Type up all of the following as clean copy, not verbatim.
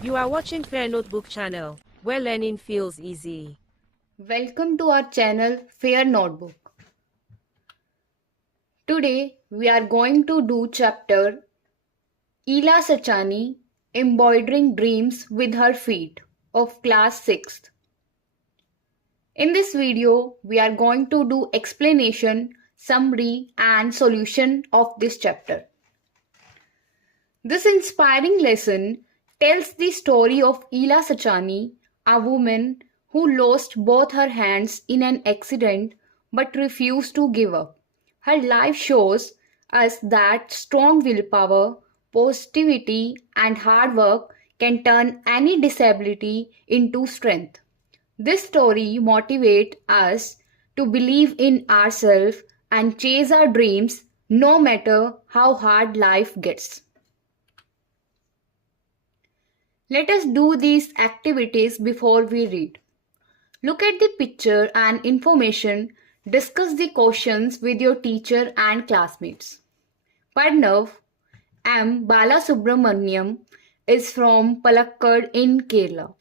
You are watching Fair Notebook channel, where learning feels easy. Welcome to our channel Fair Notebook. Today we are going to do chapter Ila Sachani Embroidering Dreams with Her Feet of class 6th. In this video we are going to do explanation, summary and solution of this chapter. This inspiring lesson tells the story of Ila Sachani, a woman who lost both her hands in an accident but refused to give up. Her life shows us that strong willpower, positivity, and hard work can turn any disability into strength. This story motivates us to believe in ourselves and chase our dreams no matter how hard life gets. Let us do these activities before we read. Look at the picture and information. Discuss the questions with your teacher and classmates. Parnav M. Balasubramaniam is from Palakkad in Kerala.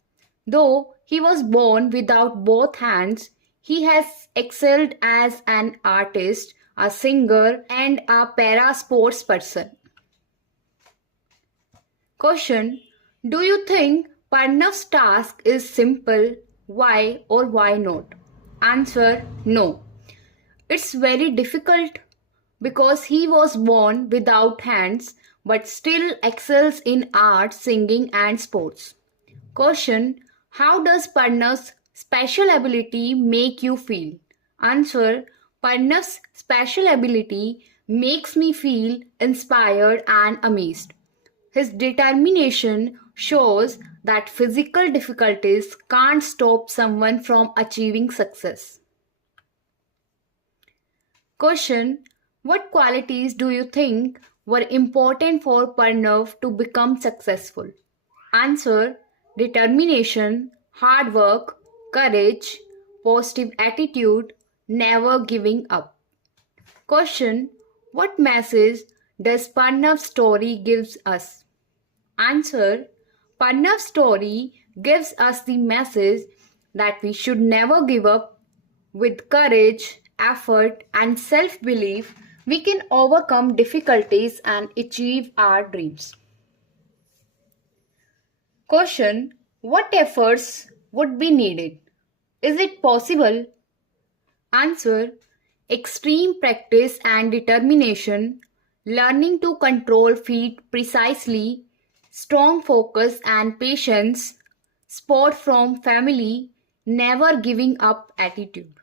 Though he was born without both hands, he has excelled as an artist, a singer, and a para sports person. Question: do you think Parnav's task is simple? Why or why not? Answer: no. It's very difficult because he was born without hands but still excels in art, singing and sports. Question: how does Parnav's special ability make you feel? Answer: Parnav's special ability makes me feel inspired and amazed. His determination shows that physical difficulties can't stop someone from achieving success. Question: what qualities do you think were important for Parnav to become successful? Answer: determination, hard work, courage, positive attitude, never giving up. Question: what message does Parnav's story gives us? Answer: Parnav's story gives us the message that we should never give up. With courage, effort, and self belief, we can overcome difficulties and achieve our dreams. Question: what efforts would be needed? Is it possible? Answer: extreme practice and determination, learning to control feet precisely, strong focus and patience, support from family, never giving up attitude.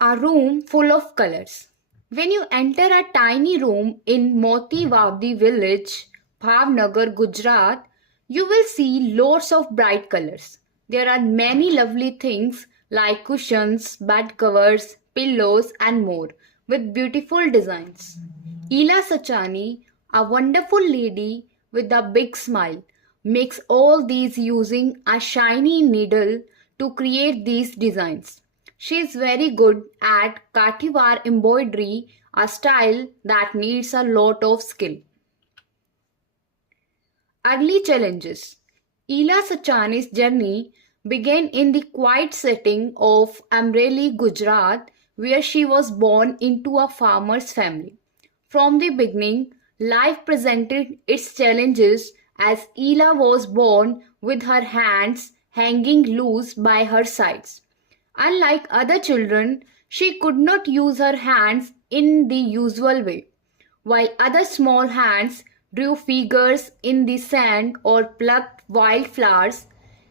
A room full of colors. When you enter a tiny room in Moti Wadi village, Bhavnagar, Gujarat, you will see lots of bright colors. There are many lovely things like cushions, bed covers, pillows and more with beautiful designs. Ila Sachani, a wonderful lady with a big smile, makes all these using a shiny needle to create these designs. She is very good at Kathiwar embroidery, a style that needs a lot of skill. Early challenges. Ila Sachani's journey began in the quiet setting of Amreli, Gujarat, where she was born into a farmer's family. From the beginning, life presented its challenges as Ila was born with her hands hanging loose by her sides. Unlike other children, she could not use her hands in the usual way. While other small hands drew figures in the sand or plucked wildflowers,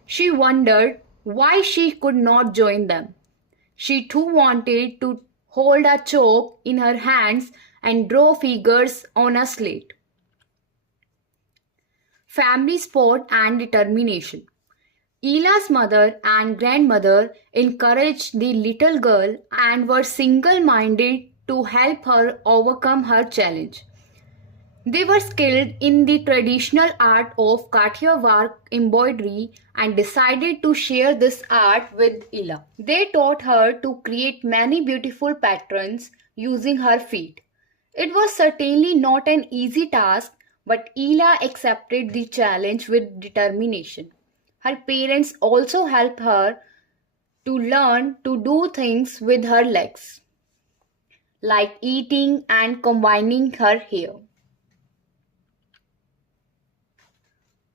she wondered why she could not join them. She too wanted to hold a chalk in her hands and draw figures on a slate. Family support and determination. Ila's mother and grandmother encouraged the little girl and were single-minded to help her overcome her challenge. They were skilled in the traditional art of Kathiawar embroidery and decided to share this art with Ila. They taught her to create many beautiful patterns using her feet. It was certainly not an easy task, but Ila accepted the challenge with determination. Her parents also helped her to learn to do things with her legs, like eating and combining her hair.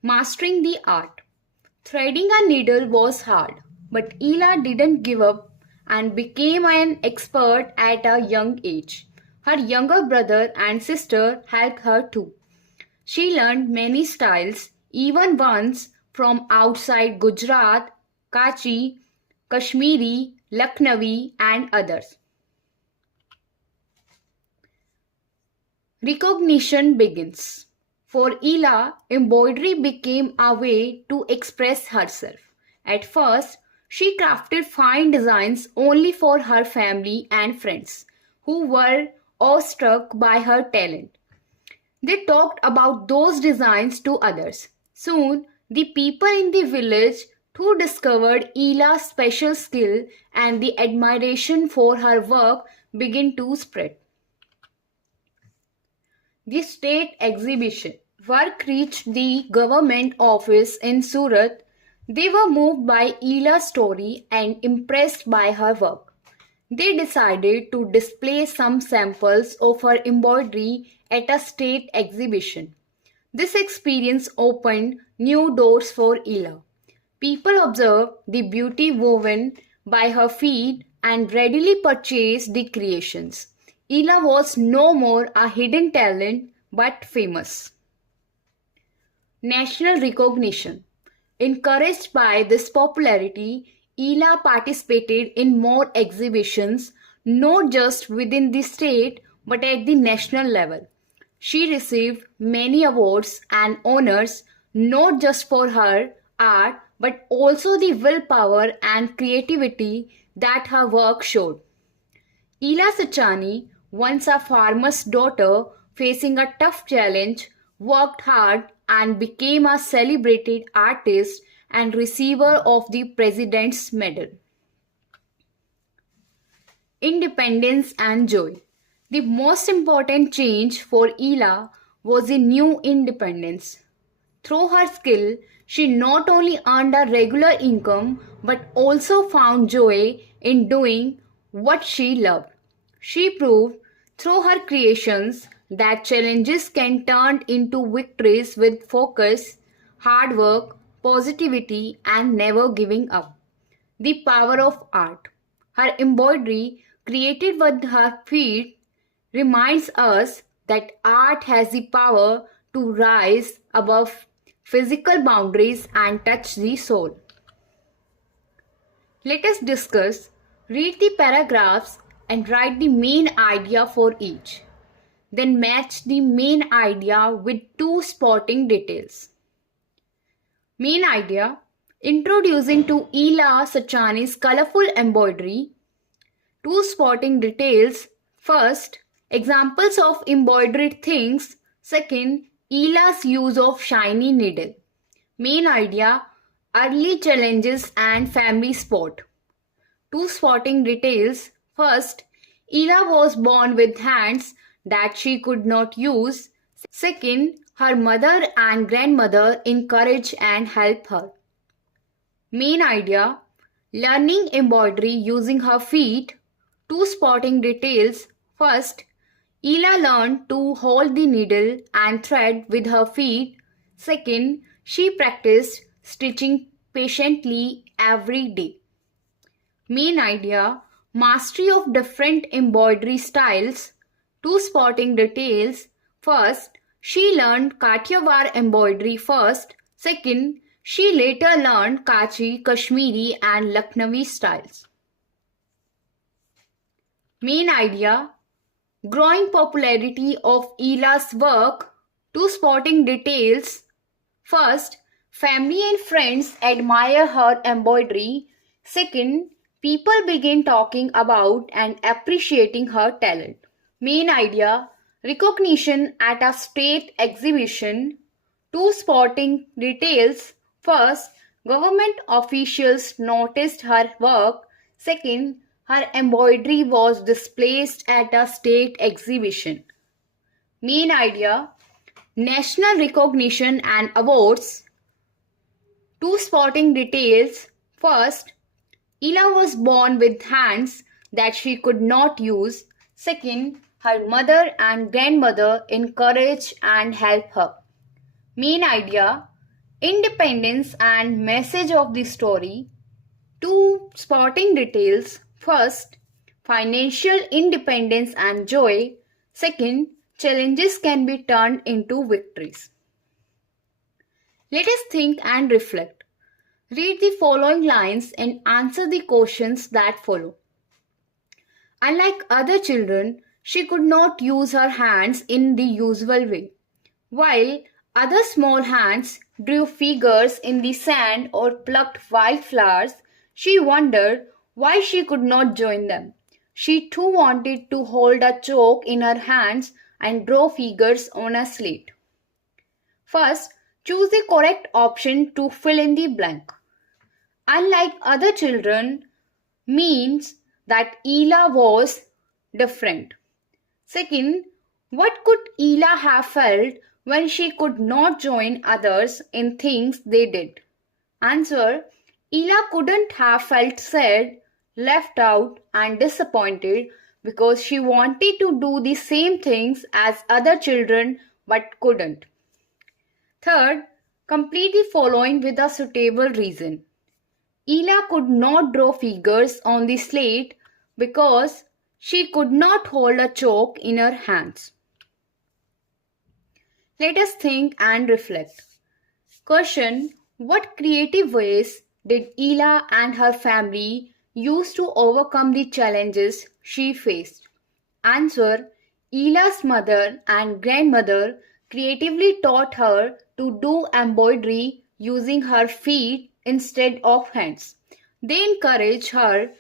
Mastering the art. Threading a needle was hard, but Ila didn't give up and became an expert at a young age. Her younger brother and sister helped her too. She learned many styles, even ones from outside Gujarat, Kachi, Kashmiri, Lucknowi, and others. Recognition begins. For Ila, embroidery became a way to express herself. At first, she crafted fine designs only for her family and friends, who were awestruck by her talent. They talked about those designs to others. Soon, the people in the village too discovered Ila's special skill, and the admiration for her work began to spread. The state exhibition. Work reached the government office in Surat. They were moved by Ila's story and impressed by her work. They decided to display some samples of her embroidery at a state exhibition. This experience opened new doors for Ila. People observed the beauty woven by her feet and readily purchased the creations. Ila was no more a hidden talent but famous. National recognition. Encouraged by this popularity, Ila participated in more exhibitions, not just within the state but at the national level. She received many awards and honors, not just for her art but also the willpower and creativity that her work showed. Ila Sachani, once a farmer's daughter facing a tough challenge, worked hard and became a celebrated artist and receiver of the President's Medal. Independence and joy. The most important change for Ila was a new independence. Through her skill, she not only earned a regular income but also found joy in doing what she loved. She proved through her creations that challenges can turn into victories with focus, hard work, positivity, and never giving up. The power of art. Her embroidery, created with her feet, reminds us that art has the power to rise above physical boundaries and touch the soul. Let us discuss, read the paragraphs and write the main idea for each. Then match the main idea with two spotting details. Main idea: introducing to Ila Sachani's colorful embroidery. Two spotting details. First, examples of embroidered things. Second, Ila's use of shiny needle. Main idea: early challenges and family sport. Two spotting details. First, Ila was born with hands that she could not use. Second, her mother and grandmother encourage and help her. Main idea: learning embroidery using her feet. Two spotting details. First, Ila learned to hold the needle and thread with her feet. Second, she practiced stitching patiently every day. Main idea: mastery of different embroidery styles. Two spotting details. First, she learned Kathiawar embroidery first. Second, she later learned Kachi, Kashmiri and Lucknowi styles. Main idea: growing popularity of Ila's work. Two spotting details. First, family and friends admire her embroidery. Second, people begin talking about and appreciating her talent. Main idea: recognition at a state exhibition. Two spotting details. First, government officials noticed her work. Second, her embroidery was displayed at a state exhibition. Main idea: national recognition and awards. Two sporting details. First, Ila was born with hands that she could not use. Second, her mother and grandmother encouraged and helped her. Main idea, independence and message of the story. Two sporting details. First, financial independence and joy. Second, challenges can be turned into victories. Let us think and reflect. Read the following lines and answer the questions that follow. Unlike other children, she could not use her hands in the usual way. While other small hands drew figures in the sand or plucked wildflowers, she wondered why she could not join them. She too wanted to hold a chalk in her hands and draw figures on a slate. First, choose the correct option to fill in the blank. Unlike other children means that Ila was different. Second, what could Ila have felt when she could not join others in things they did? Answer, Ila couldn't have felt sad, left out and disappointed because she wanted to do the same things as other children but couldn't. Third, complete the following with a suitable reason. Ila could not draw figures on the slate because she could not hold a chalk in her hands. Let us think and reflect. Question: what creative ways did Ila and her family use to overcome the challenges she faced? Answer: Ila's mother and grandmother creatively taught her to do embroidery using her feet instead of hands. They encouraged her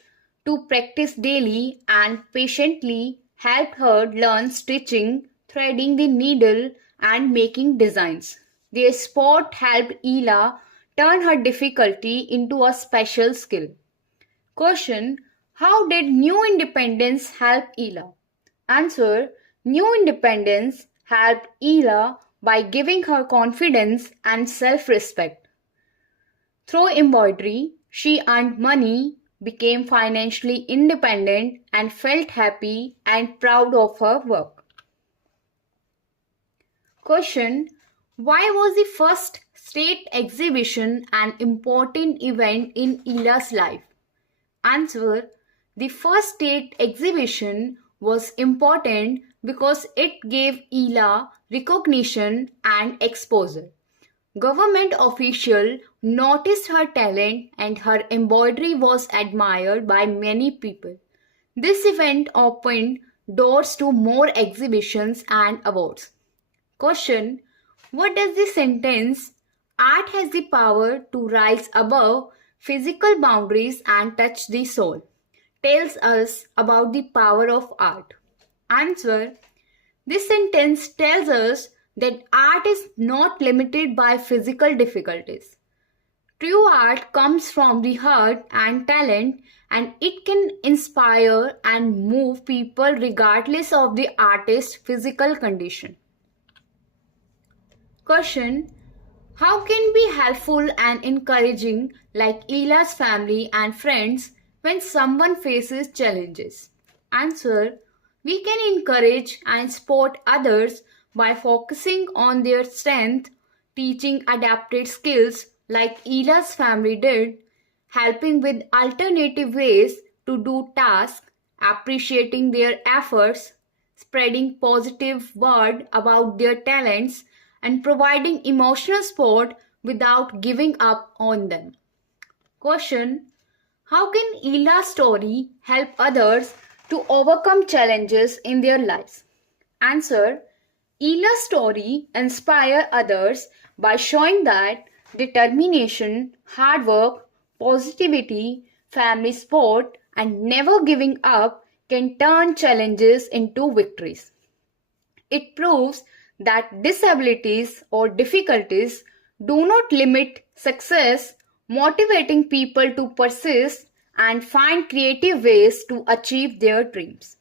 to practice daily and patiently helped her learn stitching, threading the needle, and making designs. Their sport helped Ila turn her difficulty into a special skill. Question: how did new independence help Ila? Answer: new independence helped Ila by giving her confidence and self-respect. Through embroidery, she earned money, became financially independent, and felt happy and proud of her work. Question: why was the first state exhibition an important event in Ila's life? Answer: the first state exhibition was important because it gave Ila recognition and exposure. Government officials noticed her talent and her embroidery was admired by many people. This event opened doors to more exhibitions and awards. Question: what does the sentence "art has the power to rise above physical boundaries and touch the soul" tells us about the power of art? Answer: this sentence tells us that art is not limited by physical difficulties. True art comes from the heart and talent, and it can inspire and move people regardless of the artist's physical condition. Question: how can be helpful and encouraging like Ila's family and friends when someone faces challenges? Answer: we can encourage and support others by focusing on their strength, teaching adapted skills like Ila's family did, helping with alternative ways to do tasks, appreciating their efforts, spreading positive word about their talents, and providing emotional support without giving up on them. Question: how can Ila's story help others to overcome challenges in their lives? Answer: Ila's story inspires others by showing that determination, hard work, positivity, family support, and never giving up can turn challenges into victories. It proves that disabilities or difficulties do not limit success, motivating people to persist and find creative ways to achieve their dreams.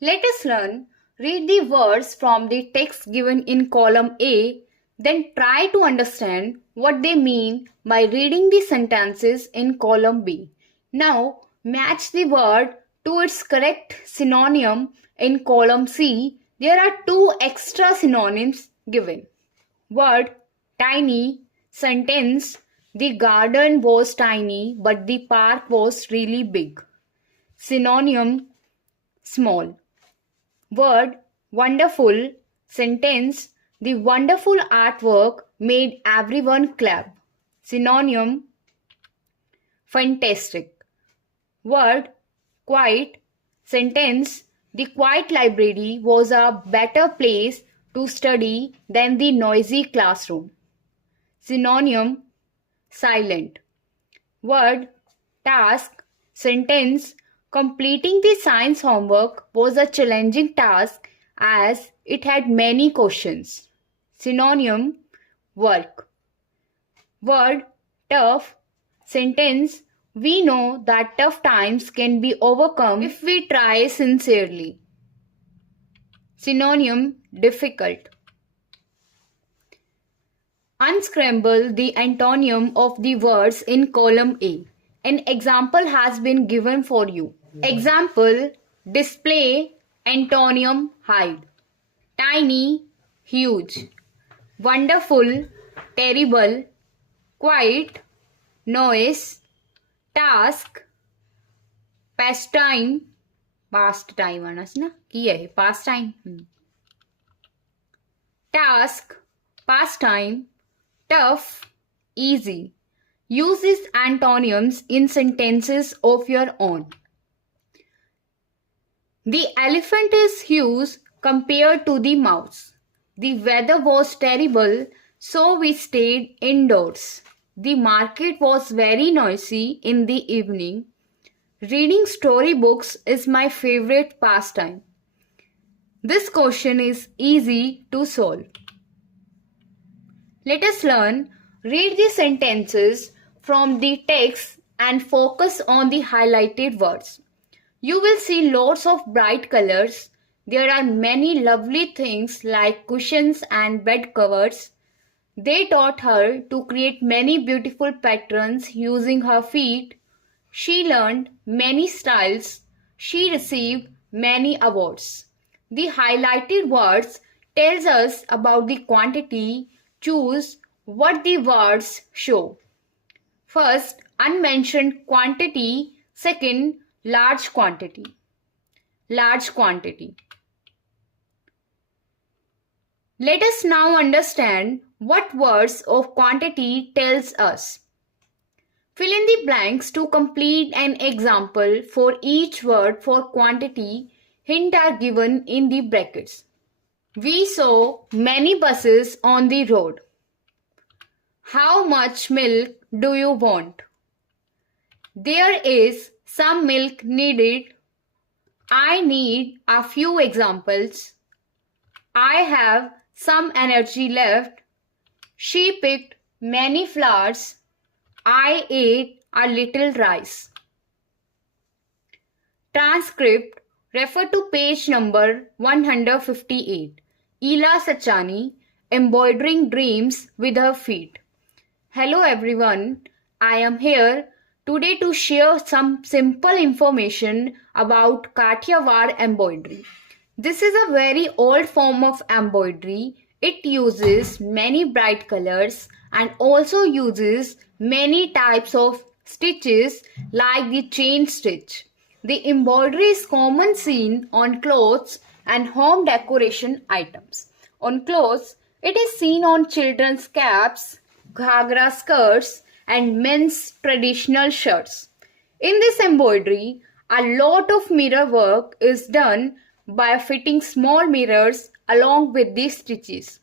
Let us learn Read the words from the text given in column A, then try to understand what they mean by reading the sentences in column B. Now, match the word to its correct synonym in column C. There are two extra synonyms given. Word tiny, sentence the garden was tiny but the park was really big. Synonym small. Word wonderful, sentence the wonderful artwork made everyone clap. Synonym fantastic. Word quiet, sentence the quiet library was a better place to study than the noisy classroom. Synonym silent. Word task, sentence completing the science homework was a challenging task as it had many questions. Synonym work. Word tough, sentence we know that tough times can be overcome if we try sincerely. Synonym difficult. Unscramble the antonym of the words in column A. An example has been given for you. Example, display, antonym, hide. Tiny, huge. Wonderful, terrible. Quiet, noise. Task, pastime. Pastime आणस ना की आहे pastime. Task, pastime. Tough, easy. Use these antonyms in sentences of your own. The elephant is huge compared to the mouse. The weather was terrible, so we stayed indoors. The market was very noisy in the evening. Reading storybooks is my favorite pastime. This question is easy to solve. Let us learn. Read the sentences from the text and focus on the highlighted words. You will see lots of bright colors. There are many lovely things like cushions and bed covers. They taught her to create many beautiful patterns using her feet. She learned many styles. She received many awards. The highlighted words tells us about the quantity. Choose what the words show. First, unmentioned quantity. Second, large quantity. Large quantity. Let us now understand what words of quantity tells us. Fill in the blanks to complete an example for each word for quantity. Hints are given in the brackets. We saw many buses on the road. How much milk do you want? There is some milk needed. I need a few examples. I have some energy left. She picked many flowers. I ate a little rice. Transcript. Refer to page number 158. Ila Sachani, Embroidering Dreams with Her Feet. Hello everyone, I am here today to share some simple information about Kathiawar embroidery. This is a very old form of embroidery. It uses many bright colors and also uses many types of stitches like the chain stitch. The embroidery is common seen on clothes and home decoration items. On clothes, it is seen on children's caps, ghagra skirts and men's traditional shirts. In this embroidery, a lot of mirror work is done by fitting small mirrors along with the stitches.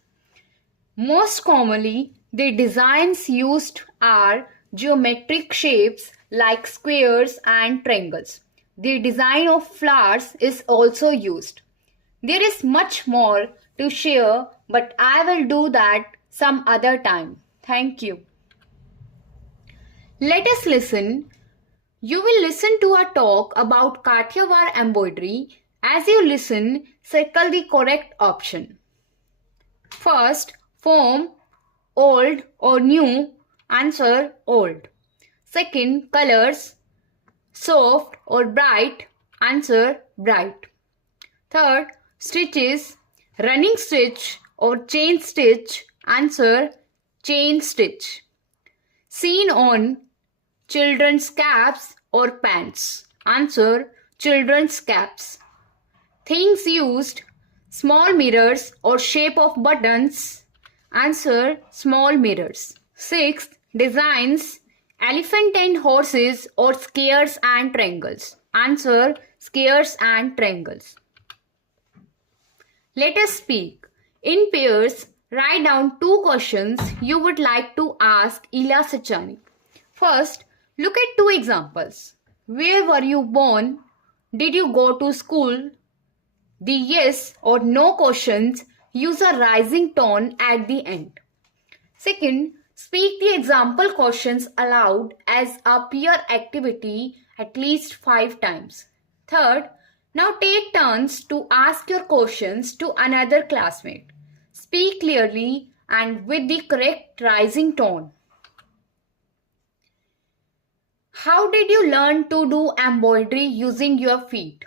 Most commonly, the designs used are geometric shapes like squares and triangles. The design of flowers is also used. There is much more to share, but I will do that some other time. Thank you. Let us listen. You will listen to a talk about Kathiawar embroidery As you listen, circle the correct option. First, form, old or new. Answer old. Second, colors, soft or bright. Answer bright. Third, stitches, running stitch or chain stitch. Answer chain stitch. Seen on children's caps or pants. Answer children's caps. Things used, small mirrors or shape of buttons. Answer small mirrors. Sixth, designs, elephant and horses or squares and triangles. Answer squares and triangles. Let us speak. In pairs, write down 2 questions you would like to ask Ila Sachani. First, look at 2 examples. Where were you born? Did you go to school? The yes or no questions use a rising tone at the end. Second, speak the example questions aloud as a peer activity at least 5 times. Third, now take turns to ask your questions to another classmate. Speak clearly and with the correct rising tone. How did you learn to do embroidery using your feet?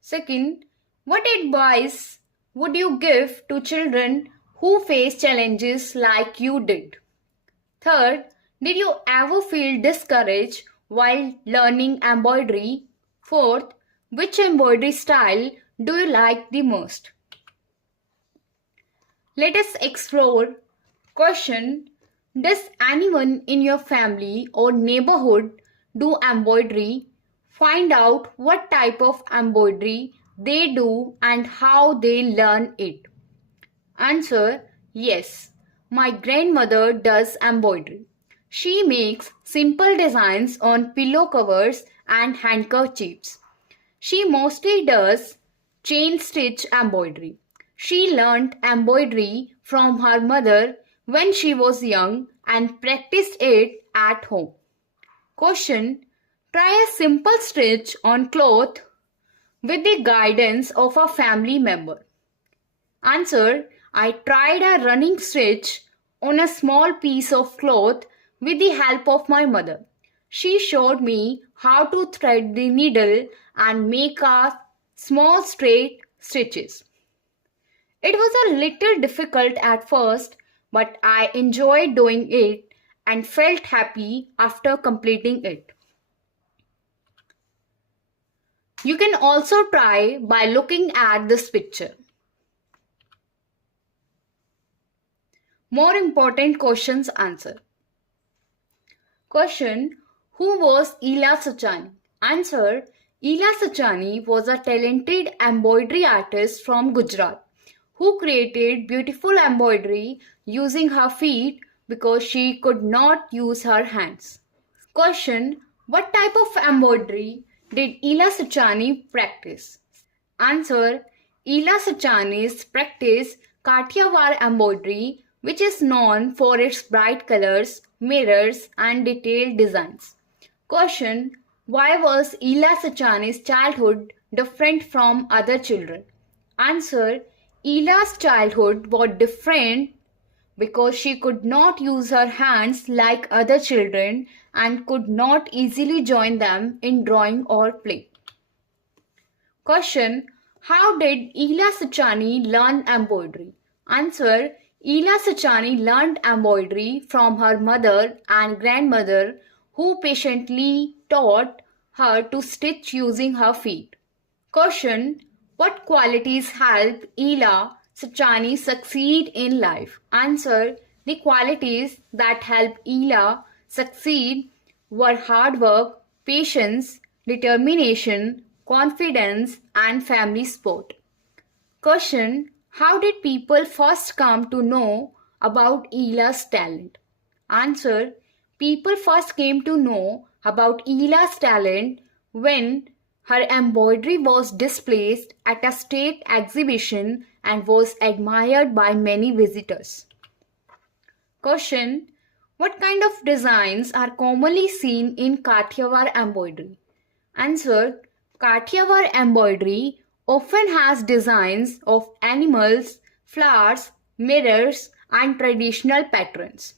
Second, what advice would you give to children who face challenges like you did? Third, did you ever feel discouraged while learning embroidery? Fourth, which embroidery style do you like the most? Let us explore. Question: does anyone in your family or neighborhood do embroidery? Find out what type of embroidery they do and how they learn it. Answer: yes. My grandmother does embroidery. She makes simple designs on pillow covers and handkerchiefs. She mostly does chain stitch embroidery. She learned embroidery from her mother when she was young and practiced it at home. Question: try a simple stitch on cloth with the guidance of a family member. Answer: I tried a running stitch on a small piece of cloth with the help of my mother. She showed me how to thread the needle and make a small straight stitches. It was a little difficult at first, but I enjoyed doing it and felt happy after completing it. You can also try by looking at this picture. More important questions answer. Question: who was Ila Sachani? Answer: Ila Sachani was a talented embroidery artist from Gujarat who created beautiful embroidery using her feet because she could not use her hands. Question: what type of embroidery did Ila Sachani practice? Answer: Ila Sachani's practice Kathiawar embroidery, which is known for its bright colors, mirrors, and detailed designs. Question: why was Ila Sachani's childhood different from other children? Answer: Ila's childhood was different because she could not use her hands like other children and could not easily join them in drawing or play. Question: how did Ila Sachani learn embroidery? Answer: Ila Sachani learned embroidery from her mother and grandmother who patiently taught her to stitch using her feet. Question: what qualities help Ila Sachani succeed in life? Answer: the qualities that help Ila succeed were hard work, patience, determination, confidence, and family support. Question: how did people first come to know about Ila's talent? Answer: people first came to know about Ila's talent when her embroidery was displayed at a state exhibition and was admired by many visitors. Question: what kind of designs are commonly seen in Kathiawar embroidery? Answer: Kathiawar embroidery often has designs of animals, flowers, mirrors, and traditional patterns.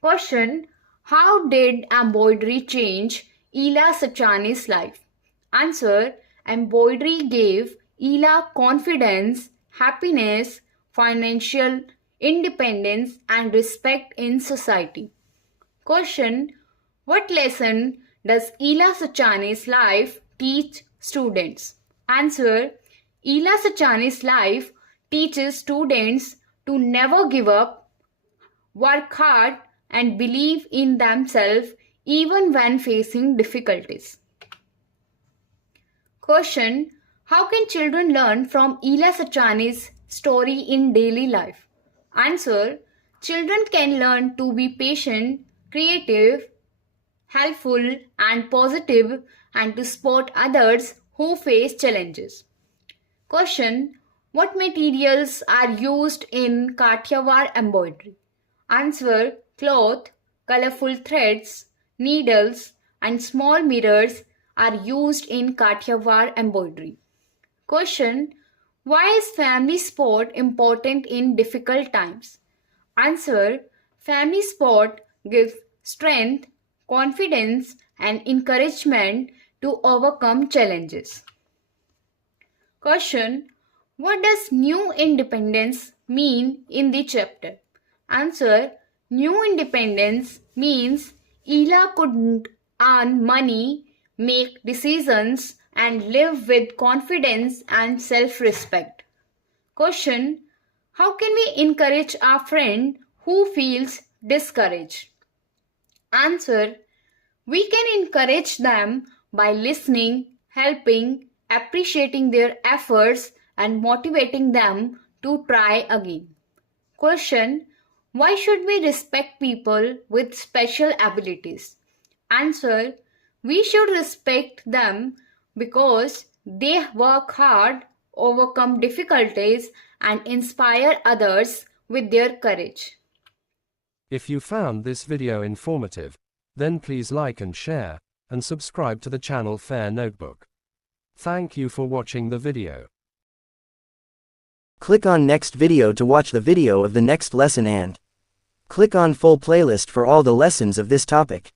Question: how did embroidery change Ila Sachani's life? Answer: embroidery gave Ila confidence, happiness, financial independence, and respect in society. Question: what lesson does Ila Sachani's life teach students? Answer: Ila Sachani's life teaches students to never give up, work hard, and believe in themselves even when facing difficulties. Question: how can children learn from Ila Sachani's story in daily life? Answer: children can learn to be patient, creative, helpful, and positive, and to support others who face challenges. Question: what materials are used in Kathiawar embroidery? Answer: cloth, colorful threads, needles, and small mirrors are used in Kathiawar embroidery. Question: why is family support important in difficult times? Answer: family support gives strength, confidence, and encouragement to overcome challenges. Question: what does new independence mean in the chapter? Answer: new independence means Ila could earn money, make decisions, and live with confidence and self-respect. Question: how can we encourage our friend who feels discouraged? Answer: we can encourage them by listening, helping, appreciating their efforts, and motivating them to try again. Question: why should we respect people with special abilities? Answer: we should respect them because they work hard, overcome difficulties, and inspire others with their courage. If you found this video informative, then please like and share, and subscribe to the channel Fair Notebook. Thank you for watching the video. Click on next video to watch the video of the next lesson and click on full playlist for all the lessons of this topic.